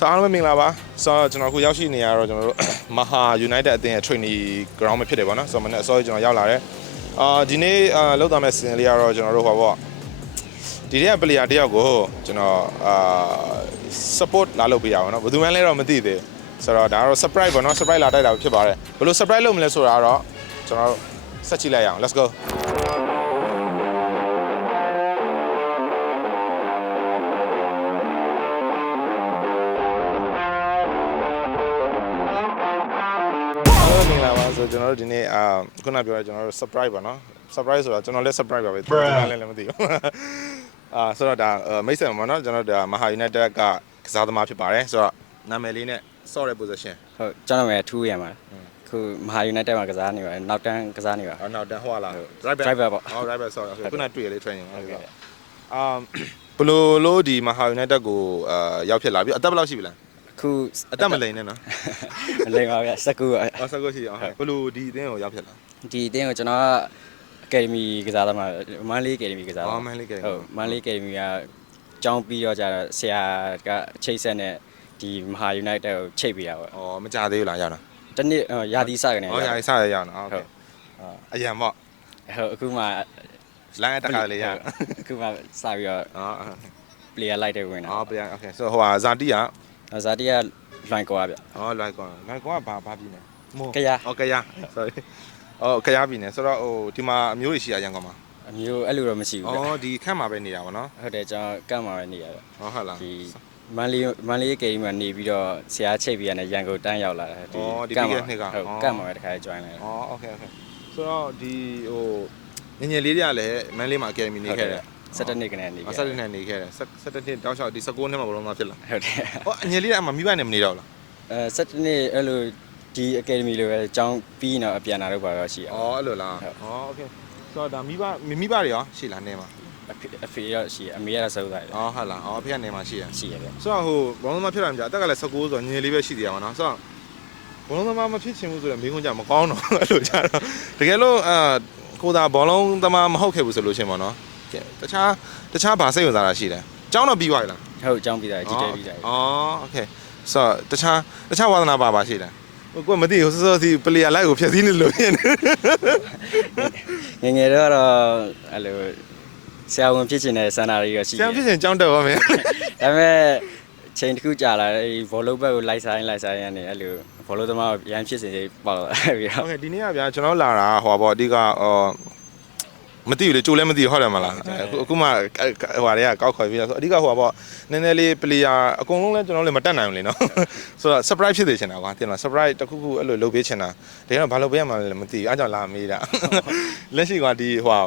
ဆိုအားလုံးပဲမင်္ဂလာပါဆိုတော့ကျွန်တော်အခုရောက်ရှိနေရတော့ကျွန်တော်တို့ Maha United အသင်းရဲ့ training ground မှာဖြစ်တယ်ပေါ့နော်ဆိုတော့မနေ့အစောကြီးကျွန်တော်ရောက်လာတယ်အာဒီနေ့အာလောက်သားမဲ့စီစဉ်လေးကတော့ကျွန်တော်တို့ဟောပေါ့ဒီနေ့က player တယောက်ကိုကျွန်တော်အာ support လာလုပ်ပေးရပါတော့ဘယ်သူမှလည်းတော့မသိသေးဘူးဆိုတော့ဒါကတော့ surprise ပေါ့နော် surprise လာတိုက်တာဖြစ်ပါတယ်ဘယ်လို surprise လုပ်မလဲဆိုတာကတော့ကျွန်တော်တို့ဆက်ကြည့်လိုက်ရအောင် let's go ကျွန်တော်တို့ဒီနေ့အာခုနပြောရကျွန်တော်တို့ surprise ပါနော် surprise ဆိုတာကျွန်တော်လည်း surprise ပါပဲကျွန်တော်လည်းလည်းမသိဘူးအာဆိုတော့ဒါမိတ်ဆက်ပါနော်ကျွန်တော်တို့ဒါ Maha United ကကစားသမားဖြစ်ပါတယ်ဆိုတော့နာမည်လေးနဲ့ sort တဲ့ position ဟုတ်ကျွန်တော်လည်းထူးရမှာอืมခုမဟာယူနိုက်တက်မှာကစားနေပါတယ်နောက်တန်းကစားနေပါအော်နောက်တန်းဟိုလာဟုတ် right back driver ပေါ့ဟော right back sorry ခုနတွေ့ရလေ training ဟုတ်ကဲ့အာဘလို့လို့ဒီ Maha United ကိုအာရောက်ဖြစ်လာပြီအသက်ဘယ်လောက်ရှိပြီလဲ ခုအတက်မလိန်နဲ့နော်မလိန်ပါဗျ19ပါအော်19ရှိအောင်ဘလို့ဒီအသင်းကိုရောက်ဖြစ်လာဒီအသင်းကိုကျွန်တော်ကအကယ်ဒမီကစားသမားမန်လေးအကယ်ဒမီကစားသမားအော်မန်လေးအကယ်ဒမီဟုတ်မန်လေးအကယ်ဒမီကကြောင်းပြီးတော့ကြာတော့ဆရာကချိတ်ဆက်နဲ့ဒီမဟာယူနိုက်တက်ကိုချိတ်ပေးတာပေါ့အော်မကြသေးဘူးလားရောက်တာတနေ့ရာသီစကနေအော်ရာသီစရရောက်တာဟုတ်အရန်ပေါ့ဟုတ်အခုမှလမ်းတက်ခါလေးရအခုမှစပြီးတော့အော် player လိုက်တဲ့ဝင်တာအော် player okay so ဟိုဟာဇာတိက ဇာတိကလွိုင်ကွာဗျ။အော်လွိုင်ကွာလွိုင်ကွာကဘာဘာပြည်နယ်မို့ကရားအော်ကရား sorry အော်ကရားပြည်နယ်ဆိုတော့ဟိုဒီမှာအမျိုးတွေရှိရရန်ကုန်မှာအမျိုးအဲ့လိုတော့မရှိဘူးဗျ။အော်ဒီခန့်မှာပဲနေတာဗောနော်။ဟုတ်တယ်ကျွန်တော်ကန့်မှာပဲနေရဗျ။ဟုတ်ဟုတ်လား။ဒီမန္တလေးမန္တလေးကိန်းမှာနေပြီးတော့ဆရာချိတ်ပြီးကနေရန်ကုန်တန်းရောက်လာတာ။အော်ဒီပြည်ကနှစ်ကဟုတ်ကန့်မှာပဲတခါ join လိုက်။အော် okay okay ဆိုတော့ဒီဟိုငငယ်လေးတွေကလည်းမန္တလေးမှာ academy နေခဲ့တယ်။ စက်တနစ်ကနေနေ အော်ဆက်တဲ့နှစ်နေခဲ့တယ်ဆက်တဲ့နှစ်တောက်လျှောက်ဒီ19နှစ်မှာဘယ်လိုမှဖြစ်လာ ဟုတ်တယ် ဟောအငယ်လေးကအမှမိဘနဲ့မနေတော့လား အဲစက်တနစ်အဲ့လိုဒီအကယ်ဒမီလိုပဲအကြောင်းပြီးတော့အပြန်လာတော့ပါတော့ရှိအောင် အော်အဲ့လိုလား ဟုတ် အော်โอเคဆိုတော့ဒါမိဘမိဘတွေရောရှိလားနေမှာ အဖေအဖေတော့ရှိအမေကတော့စုံသားတယ် အော်ဟုတ်လားအော်အဖေကနေမှာရှိရ ရှိရဗျ ဆိုတော့ဟိုဘောလုံးသမားဖြစ်လာကြအသက်ကလည်း19ဆိုတော့ငယ်လေးပဲရှိသေးရမှာနော်ဆိုတော့ဘောလုံးသမားမဖြစ်ချင်ဘူးဆိုတော့မင်းခွန်းကြမကောင်းတော့အဲ့လိုကြတော့တကယ်လို့အာကိုသာဘောလုံးသမားမဟုတ်ခဲ့ဘူးဆိုလို့ရှင်ပေါ့နော် ကဲတခြားတခြားဘာစိတ်ဝင်စားတာရှိတယ်ကျောင်းတော့ပြီးသွားပြီလား ဟုတ်အကြောင်းပြီးတာကြီးတဲပြီးတာ အော်โอเคဆိုတော့တခြားတခြားဝါသနာပါပါရှိတယ်ဟိုကိုမသိဘူးစောစောစီပလီယာလိုက်ကိုဖြည့်စည်းနေလို့ဖြစ်နေ ငယ်ငယ်တော့ကတော့အဲ့လိုဆရာဝန်ဖြစ်ချင်တဲ့စန္ဒာတွေရောရှိ ဆ တယ် ရာဖြစ်ရင်ကျောင်းတက်ပါမယ် ဒါပေမဲ့ချိန်တစ်ခုကြာလာတယ်ဘောလုံးဘက်ကိုလိုက်ဆိုင်လိုက်ဆိုင်ရနေအဲ့လိုဘောလုံးသမားရန်ဖြစ်စေပေါက်လာပြီးတော့ โอเคဒီနေ့ကဗျာကျွန်တော်လာတာဟိုပါပေါ့အဓိကအော် မသိဘူးလေကြိုလည်းမသိဘူးဟုတ်တယ်မလားအခုအခုမှဟိုဟာတွေကကောက်ခေါ်ပြီးတော့ဆိုအဓိကဟိုပါပေါ့နည်းနည်းလေးပလီယာအကုန်လုံးလည်းကျွန်တော်လည်းမတက်နိုင်ဘူးလေနော်ဆိုတော့ surprise ဖြစ်နေချင်တာကွာတင်လား surprise တစ်ခုခုအဲ့လိုလုပ်ပေးချင်တာတကယ်တော့ဘာလုပ်ပေးရမှာလဲမသိဘူးအားကြောင့်လာမေးတာလက်ရှိကဒီဟိုဟာ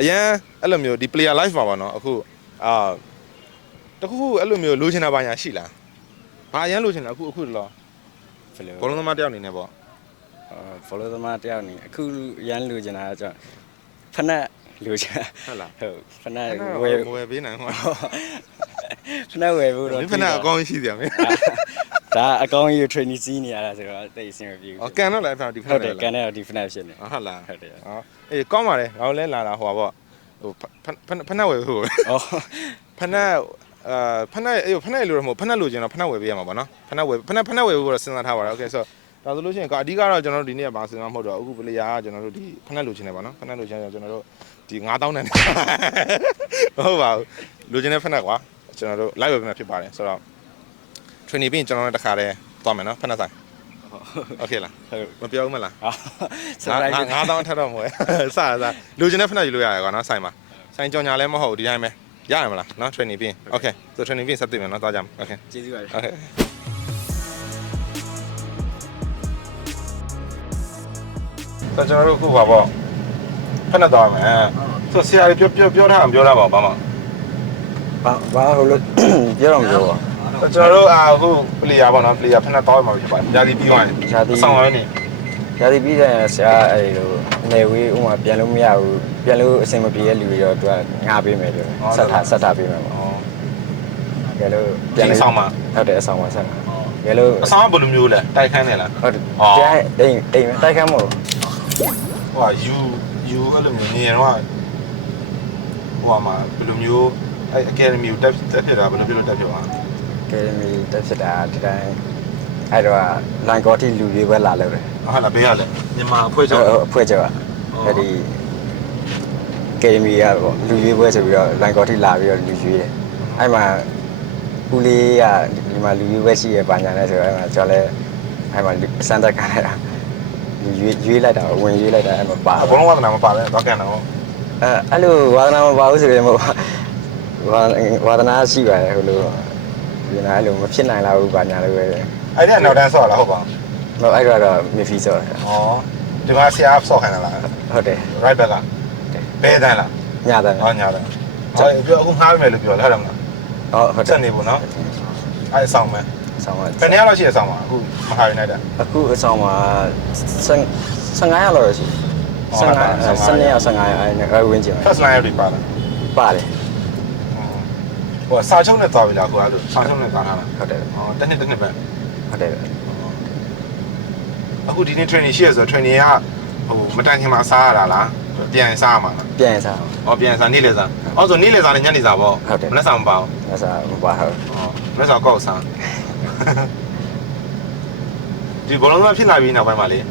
အရန်အဲ့လိုမျိုးဒီ player life ပါပါနော်အခုအာတစ်ခုခုအဲ့လိုမျိုးလိုချင်တာပါညာရှိလားဘာအရန်လိုချင်တာအခုအခုလောဘယ်လိုဘောလုံးသမားတယောက်အနေနဲ့ပေါ့ဘောလုံးသမားတယောက်နေအခုရန်လူချင်တာကကျွန်တော် ဖနက်လူချင် ဟုတ်လား ဟုတ်ဖနက် ဝ ဝ ယ် ယ် ဝယ်ပေးနိုင်ဟော ဖနက်ဝယ်ဖို့တော့ ဒီဖနာအကောင်းကြီးရှိတယ်မင်း ဒါအကောင်းကြီး training စီးနေရတာဆိုတော့တိတ်အဆင်မပြေ အော် ဘူး ကန်တော့လည်းဖနာဒီဖနာ ဟုတ်တယ်ကန်တဲ့ဒီဖနက်ဖြစ်နေ ဟုတ်လား ဟုတ်တယ် အော်အေးကောင်းပါလေငါတို့လည်းလာလာဟိုပါပေါ့ဟိုဖဖဖနာဝယ်ဖို့ အော် ဖနာအာဖနာအေးဖနာလို့တော့မဟုတ်ဖနာလို့ကျင်တော့ဖနာဝယ်ပေးရမှာပေါ့နော်ဖနာဝယ်ဖနာဖနာဝယ်ဖို့တော့စဉ်းစားထားပါတော့โอเคဆိုတော့ ဒါဆိုလို့ရှိရင်ကအဓိကတော့ကျွန်တော်တို့ဒီနေ့ကဘာစဉ်းစားမဟုတ်တော့အခုပလေယာကကျွန်တော်တို့ဒီဖနာလို့ကျင်တယ်ပေါ့နော်ဖနာလို့ကျင်တော့ကျွန်တော်တို့ဒီ9000နဲ့ဟုတ်ပါဘူးလူကျင်တဲ့ဖနာကွာကျွန်တော်တို့ live ဝယ်ပေးမှာဖြစ်ပါတယ်ဆိုတော့ training ပြီးရင်ကျွန်တော်တို့တခါတည်းသွားမယ်နော်ဖနာဆိုင်โอเคလား ဟုတ် မပြောဘူးမလား အော် ငါ surprise ငါငါတောင်းထပ်တော့မဟုတ်စရစလူချင်းတဲ့ဖက်နဲ့ယူလို့ရတယ်ကွာနော်ဆိုင်မှာဆိုင်ကြောင်ညာလည်းမဟုတ်ဘူးဒီတိုင်းပဲရရမလားနော် training ပြီးโอเคဆို training ပြီးဆက်သိမယ်နော်သွားကြမယ်โอเค ကျေးဇူးပါတယ် တော့ကျွန်တော်တို့ခုပါပေါ့ဖက်နဲ့သွားမယ်ဆိုဆရာကြီးပြောပြောပြောထားအောင်ပြောထားပါဘာမှဘာဘာဟုတ်လို့ပြောတော့မပြောပါကျွန်တော်တို့အာအခု player ပေါ့နော် player ဖက်နဲ့သွားမှာဖြစ်ပါတယ်ညာဒီပြီးသွားရင်ဆောင်ရနေရာသီပြီးတဲ့ဆရာအဲ့လိုနေဝေးဥမာပြန်လို့မရဘူးပြန်လို့အဆင်မပြေတဲ့လူတွေတော့သူကငါပေးမယ်ပြောတယ်ဆက်ထားဆက်ထားပေးမယ်ပေါ့ဩကဲလို့ပြန်လို့ဆောင်မှာဟုတ်တယ်အဆောင်ပါဆက်တာကဲလို့အဆောင်ကဘယ်လိုမျိုးလဲတိုက်ခိုင်းနေလားဟုတ်တယ်အော်ကျန်အိမ်အိမ်တိုက်ခတ်မို့ဟို ဟာယူယူအဲ့လိုမျိုးနေရင်တော့ဟိုဟာမှာဘယ်လိုမျိုးအဲ့ academy ကိုတက်တက်ဖြစ်တာဘယ်လိုဖြစ်လို့တက်ဖြစ်သွားလဲကယ်မီတက်ဖြစ်တာဒီတိုင်းအဲ့တော့လိုင်ကောတိလူတွေပဲလာလို့တယ်ဟုတ်လားဘေးရလဲမြန်မာအဖွဲ့ချုပ်အဖွဲ့ကျော်အဲ့ဒီကယ်မီကပေါ့လူရွေးပွဲဆိုပြီးတော့လိုင်ကောတိလာပြီးတော့လူရွေးတယ်အဲ့မှာဦးလေးကဒီမှာလူရွေးပွဲရှိရပါညာလဲဆိုတော့အဲ့မှာကျွန်တော်လည်းအဲ့မှာစမ်းတက်ခိုင်းလိုက်တာလူ ရွေးရွေးလိုက်တာဝင်ရွေးလိုက်တာအဲ့မှာပါအကုန်လုံးဝါသနာမပါပဲတော့ကန်တော့အဲအဲ့လိုဝါသနာမပါဘူးဆိုရင်မဟုတ်ပါဝါဝါသနာရှိပါတယ်ဟိုလိုဒီနာအဲ့လိုမဖြစ်နိုင်လားဘူးပါညာလို့ပဲအဲ့ဒီနောက်တန်းဆော့လားဟုတ်ပါဟိုအဲ့တော့မီဖီဆိုတယ်ဩဒီမှာဆရာဆော့ခိုင်းလားဟုတ်တယ် right back လားဘယ်တန်းလားညတယ်ဟောညာတယ်ဟောပြောအခုငှားမယ်လို့ပြောလားဟုတ်တယ်မလားဟုတ်ဟုတ်တစက်ယ်နေဘူးနော်အဲ့ဆောင်မယ် ဆောင်းပါဘယ်နှစ်ယောက်လောက်ရှိရဆောင်ပါအခုမဟာယူနိုက်တက်အခုအဆောင်မှာ15ရက်လောက်ရှိ15 15ရက်15ရက်အဲ့ဝင်ကြည့် first line တွေပါလားပါတယ်ဟိုစာချုပ်နဲ့သွားပြီလားအခုအဲ့လိုစာချုပ်နဲ့သွားတာလားဟုတ်တယ်ဟောတစ်နှစ်တစ်နှစ်ပဲဟုတ်တယ်အခုဒီနေ့ training ရှိရဆိုတော့ training ကဟိုမတန်ခင်မှာစားရတာလားပြန်စားရမှာလားပြန်စား။အော်ပြန်စားနေ့လေစား။အော်ဆိုနေ့လေစားနဲ့ညနေစားပေါ့ဟုတ်တယ်မနေ့စားမပါဘူးငါစားမပါဟုတ်။အော်မနေ့စားကောက်စား။ ဒီဘောလုံးကဖြစ်လာပြီးနောက်ပိုင်းမှာလေအ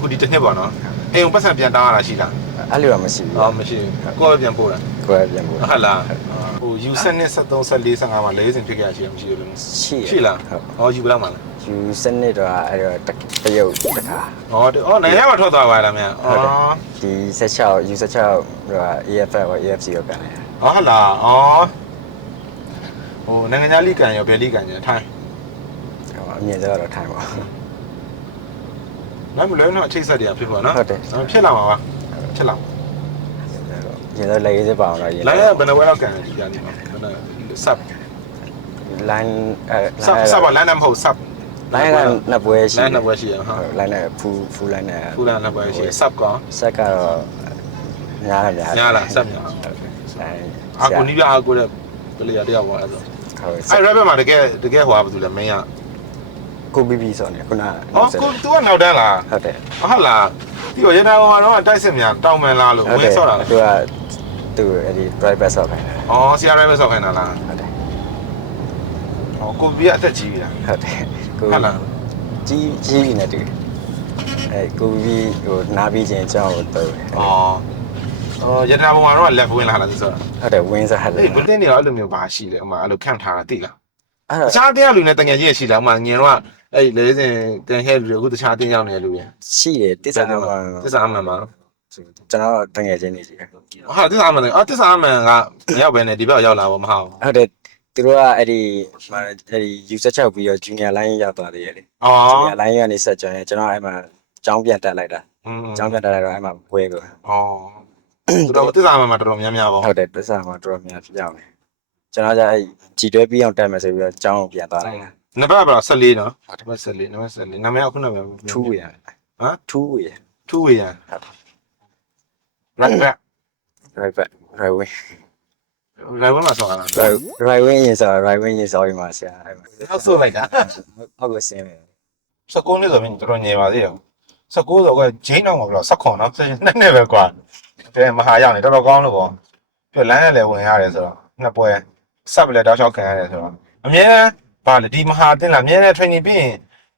ခုဒီတစ်နှစ်ပေါ့နော်။အိမ်ကိုပတ်စံပြန်တောင်းရတာရှိလားအဲ့လိုတော့မရှိ။ဘူးအော်မရှိဘူး။ကိုယ်ပဲပြန်ပို့တာကိုယ်ပြန်ပို့။ဟုတ်လား။ဟို U 7 နဲ့73 74 55မှာ၄စင်ဖြစ်ခဲ့ရရှိရမရှိဘူးလို့ရှိ။ရှိလားဟုတ်။အော်ယူဘယ်လောက်မှာလဲယူစနစ်တော့အဲ့တော့တရုတ်တခါ။အော်ဒီအော်နိုင်ငံမှာထွက်သွားပါလားမင်း။အော်ဒီ16 U16 ဟို AFF ဟို AFC ကိုကန်လိုက်တာအော်ဟုတ်လား။အော်ဟိုနိုင်ငံခြားလိကန်ရောဘယ်လိကန်ရောထိုင်းဟို အမြင်ဆိုတော့ထိုင်ပါ။နောက်မလွဲတော့အချိတ်ဆက်တွေကဖြစ်ပါနော်။ဟုတ်တယ်ဖြစ်လာမှာပါ။ဖြစ်လာရင်တော့လည်းရေးစပါအောင်တော့ရင်လိုင်းကဘယ်နှဝဲလောက်ကန်တယ်ဒီကြနေမှာဘယ်နှ sub line အဲ sub sub က line မဟုတ် sub line ကနှစ်ပွဲရှိ line နှစ်ပွဲရှိရဟာ line နဲ့ full full line နဲ့ဖူလာနှစ်ပွဲရှိ sub ကဆက်ကတော့ညားလာညားညားလား sub ညား line အာကိုနီးပြအာကိုတဲ့ပလေယာတယောက်ပါအဲ့ဆိုဟုတ်အဲ့ rapper မှာတကယ်တကယ်ဟိုပါဘူးလေ main က ကိုဘီဘီဆိုနေခုနအော်ကို तू ကနောက်တန်းလားဟုတ်တယ်ဟုတ်လားဒီရတနာကောင်ကတော့တိုက်စစ်များတောင်းမှန်လားလို့ဝင်ဆော့တာလားသူကသူအဲ့ဒီ driver ဆော့ခိုင်းတာအော် CRM ပဲဆော့ခိုင်းတာလားဟုတ်တယ်အော်ကိုဘီကအသက်ကြီးပြီလားဟုတ်တယ်ကိုဟုတ်လားကြီးကြီးပြီနဲ့တူအဲကိုဘီဘီဟိုနားပြီးချင်းကြောင်းကိုတော့အော်အော်ရတနာကောင်ကတော့ left ဝင်လာလားသူဆော့တာဟုတ်တယ်ဝင်းစားတယ်အေးဘယ်တင်နေရောအဲ့လိုမျိုးပါရှိတယ်ဥမာအဲ့လိုခန့်ထားတာသိလားအဲ့တတော့ခြားတင်းရလူနဲ့တငယ်ချင်းရရှိလားဥမာငယ်တော့ အဲ့လေစင်တန်ခဲလူတွေအခုတခြားတင်းရောက်နေတဲ့လူတွေရှိတယ်တစ္ဆာမှာတစ္ဆာအမှန်ပါကျွန်တော်တငယ်ချင်းနေရှိတယ်ဟာတစ္ဆာအမှန်လေအော်တစ္ဆာအမှန်ကမရောက်ပဲနဲ့ဒီဘက်ရောက်လာပါမဟုတ်ဟုတ်တယ်သူတို့ကအဲ့ဒီအဲ့ဒီ user 6ပြီးတော့ junior line ရောက်သွားတယ်လေအော် junior line ကနေဆက်ကြရင်ကျွန်တော်အဲ့မှာကျောင်းပြန်တက်လိုက်တာอืมကျောင်းပြန်တက်လိုက်တော့အဲ့မှာဘွဲကိုအော်သူတို့တစ္ဆာအမှန်မှာတော်တော်များများပေါ့ဟုတ်တယ်တစ္ဆာမှာတော်တော်များပြောင်းတယ်ကျွန်တော်ကအဲ့ကြည်တွဲပြီးအောင်တက်မယ်ဆိုပြီးတော့ကျောင်းကိုပြန်သွားလိုက်တာ နံပါတ်က14နော်နံပါတ်14နံပါတ်14နာမည်ကခုနကထူးရဟမ်ထူးရထူးဝေရန် right back right back right wing right back မှာဆောင်းလာ right right wing ရင်ဆို right wing ရင်ဆိုပြီးမှဆရာအဲ့မှာနောက်ဆိုလိုက်တာဟုတ်ကဲ့ဆင်းမယ်19နှစ်ဆိုပြီးတော်တော်ငယ်ပါသေးတယ်19ဆိုကဂျိန်းအောင်မှာဘယ်တော့16နော်နှစ်နှစ်ပဲကွာတဲ့မဟာရောက်နေတော်တော်ကောင်းလို့ပေါ့ပြလမ်းရလည်းဝင်ရတယ်ဆိုတော့နှစ်ပွဲစပ်လည်းတောက်လျှောက်ခံရတယ်ဆိုတော့အများနဲ့ ဗာလေဒီမဟာတင်လာအများနဲ့ training ပြီးရင်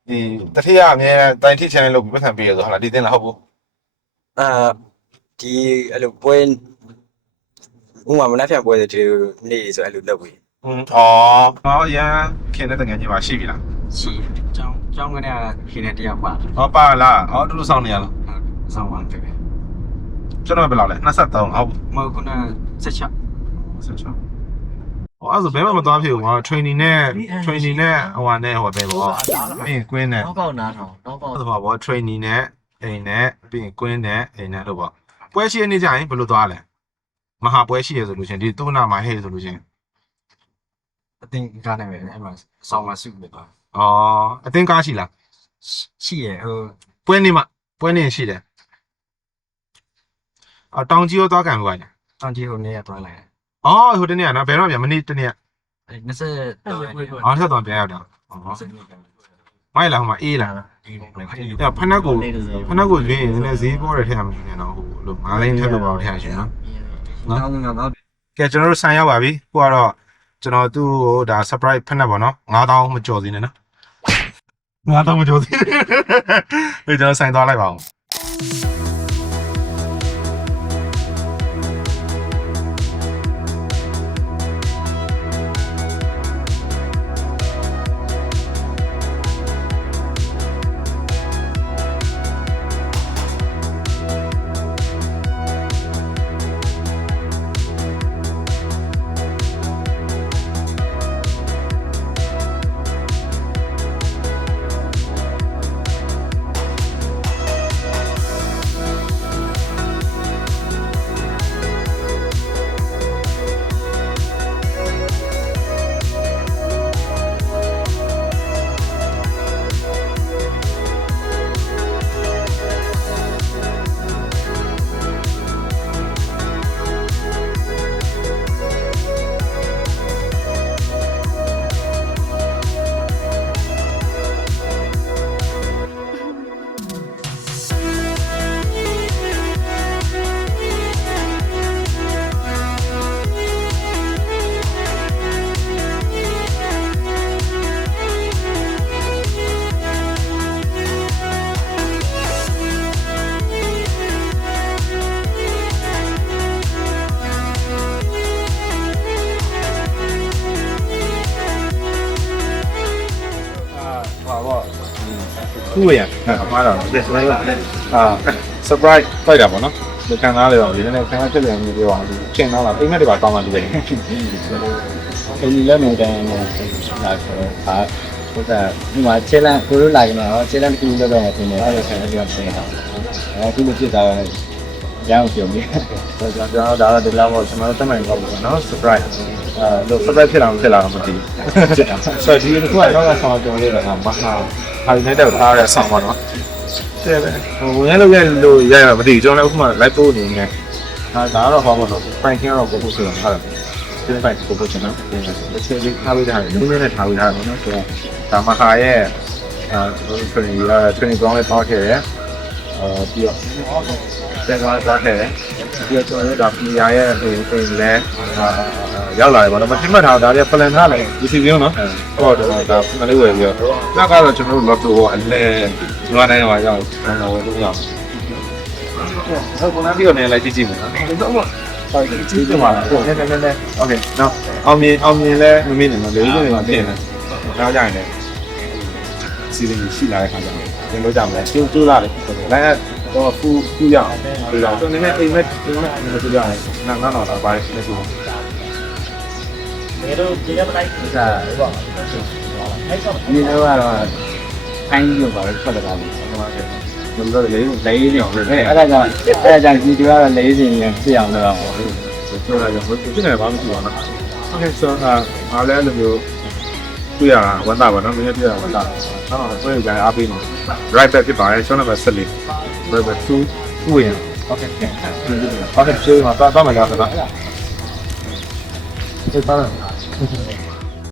ဒီတတိယအများနဲ့တိုင်ထိ channel လုပ်ပြီးပတ်စံပေးရဆိုဟုတ်လားဒီတင်လာဟုတ်ဘူး အာဒီအဲ့လိုပွဲဥမာမနှက်ဖြန်ပွဲဆိုဒီလိုနေ့ဆိုအဲ့လိုလုပ်ပြီး อืมอ๋ออ๋อရန်ခင်တဲ့တငယ်ချင်းပါရှိပြီလား ရှိကျောင်းကျောင်းကနေခင်နေတယောက်ပါ ဟောပါလားဟောတူတူဆောင်နေရလား ဆောင်းပါဖြစ်တယ် ကျွန်တော်ဘယ်လောက်လဲ23ဟုတ် မဟုတ်ခုနဆက်ချက် ဆက်ချော ဟောအဲ့ဆိုဘယ်မှမသွားဖြစ်ဘူးဟော training နဲ့ training နဲ့ဟိုဟာနဲ့ဟိုပဲပေါ့ပြီးရင် queen နဲ့နောက်ပေါက်နားထောင်နောက်ပေါက်အဲ့ဒါပေါ့ training နဲ့အိမ်နဲ့ပြီးရင် queen နဲ့အိမ်နဲ့လို့ပေါ့ပွဲရှိနေကြရင်ဘယ်လိုသွားလဲမဟာပွဲရှိရဆိုလို့ရှင်ဒီတူနာမှာဟဲ့ဆိုလို့ရှင်အတင်းကားနေပဲအဲ့မှာဆောင်းမစုပဲပါဩအသင်းကားရှိလားရှိရဟိုပွဲနေမှာပွဲနေရှိတယ်အတောင်ကြီးရောသွားကန်လို့ရတယ်တန်ကြီးဟိုနေ့ရတွားလိုက် အော်ဟိုတနေ့ကနော်ဘယ်တော့ပြန်မနေ့တနေ့ကအဲ့20တော့အော်ဆက်သွားပြန်ရောက်တာအော်မိုက်လာဟိုမှာအေးလာအဲ့ဖနက်ကိုဖနက်ကိုရွေးရင်လည်းဈေးပေါ်ရထည့်ရမှာနေတော့ဟိုလိုငါးလိန်ထည့်လို့ပါထည့်ရရှင်နော်နောက်ငါတော့ကဲကျွန်တော်တို့ဆန်ရောက်ပါပြီကိုကတော့ကျွန်တော်သူ့ကိုဒါ surprise ဖက်နေပါတော့9000မကျော်သေးနဲ့နော်9000မကျော်သေးနဲ့ကျွန်တော်ဆိုင်သွားလိုက်ပါအောင် ခုရမှာတော့ yes လိုက်ပါအာ surprise တိုက်တာပေါ့နော်ဒီခံစားရတော့ဒီနေ့ခံစားချက်တယ်မျိုးပြောအောင်ရှင်းတော့လားအိမ်မက်တွေပါတောင်းမှတူတယ်အင်းလည်းမတန်ဘူးလာဆိုတော့အာဟုတ်တာဒီမှာချဲလန်ကိုလိုလာကြမှာချဲလန်တစ်ခုလောက်တော့တင်တယ်အဲ့ဒါဆန်ပြီးတော့တင်တာအခုလိုဖြစ်တာရအောင်ပြုံးပြီးကျွန်တော်ဒါတော့ဒီလောက်ပေါ့ကျွန်တော်တက်မှန်တော့ပေါ့နော် surprise အာလို့ surprise ဖြစ်လာမဖြစ်လာတော့မသိဘူးဆိုတော့ဒီတစ်ခုကတော့ဆောင်းကြုံလေးတော့မဟာ ဟာနေတော့ထားရဆောင်းပါတော့တဲ့ပဲဟိုဝင်ရလို့ရလို့ရရမသိဘူးကျွန်တော်လည်းအခုမှ live ပို့နေနေဒါဒါတော့ဟောပါတော့ prank ကတော့ကိုပို့ဆိုတော့ဟာတယ်ဒီ prank ကိုပို့ချင်တော့ဒီတစ်ချက်လေးထားပေးထားတယ်နည်းနည်းနဲ့ထားပေးထားတယ်နော်ဆိုတော့ဒါမဟာရဲ့အာဆိုရင်ရ training ground လေးပေါက်ခဲ့တယ် အာပြီးတော့တက်သွားသွားခဲ့တယ်ပြီးတော့ကျွန်တော်တို့ဒါပီယာရဲ့ဟိုအိမ်လဲအာရောက်လာတယ်ပေါ့နော်မသိမှတ်ထားဒါတွေက plan ထားတယ်ဒီစီစဉ်နော်ဟုတ်တယ်ဒါမလေးဝယ်ပြီးတော့နောက်ကတော့ကျွန်တော်တို့ lotto ကိုအလဲလွှမ်းနိုင်တော့ရောက်တယ်တော့ဝယ်လို့ရအောင်ဟုတ်ကဲ့ပြီးတော့နေလိုက်ကြည့်ကြည့်မယ်နော်တော့ဟုတ်ကဲ့ကြည့်ကြပါလားဟုတ်နည်းနည်းနည်းโอเคနော်အောင်မြင်အောင်မြင်လဲမမင်းနေနော်လေဦးနေမှာပြင်တယ်နောက်ကြရင်လည်းစီစဉ်ရှိလာတဲ့ခါကျတော့ ပြင်လို့ကြမယ်ကျိုးကျိုးလာတယ်လည်းတော့ဖူးဖူးရအောင်ဒီတော့နည်းနည်းအိမ်မက်အိမ်မက်နည်းနည်းကြည့်ရတယ်နောက်နောက်တော့ပါနေကူဒါပေါ့ဒီလိုကတော့ခိုင်းပြီးတော့ထွက်တာလေဘယ်လိုလဲလေးနေအောင်လေအဲ့ဒါကြောင့်အဲ့ဒါကြောင့်ဒီကတော့လေးစင်ရပြအောင်တော့ဆိုတော့ကျွန်တော်ပြနေပါမရှိပါဘူး။ Okay so အားလည်းလိုမျိုး တွေ့ရတာဝမ်းသာပါနော်မင်းတွေ့ရဝမ်းသာ။နောက်တော့ဆွေးကြအားပေးနော်။ right back ဖြစ်ပါတယ်ရှောင်းနံပါတ်14 right back 2 2ဝင်။ Okay. Okay ကျေးဇူးပါတော့တော့မလာတော့။ကျေးဇူးပါ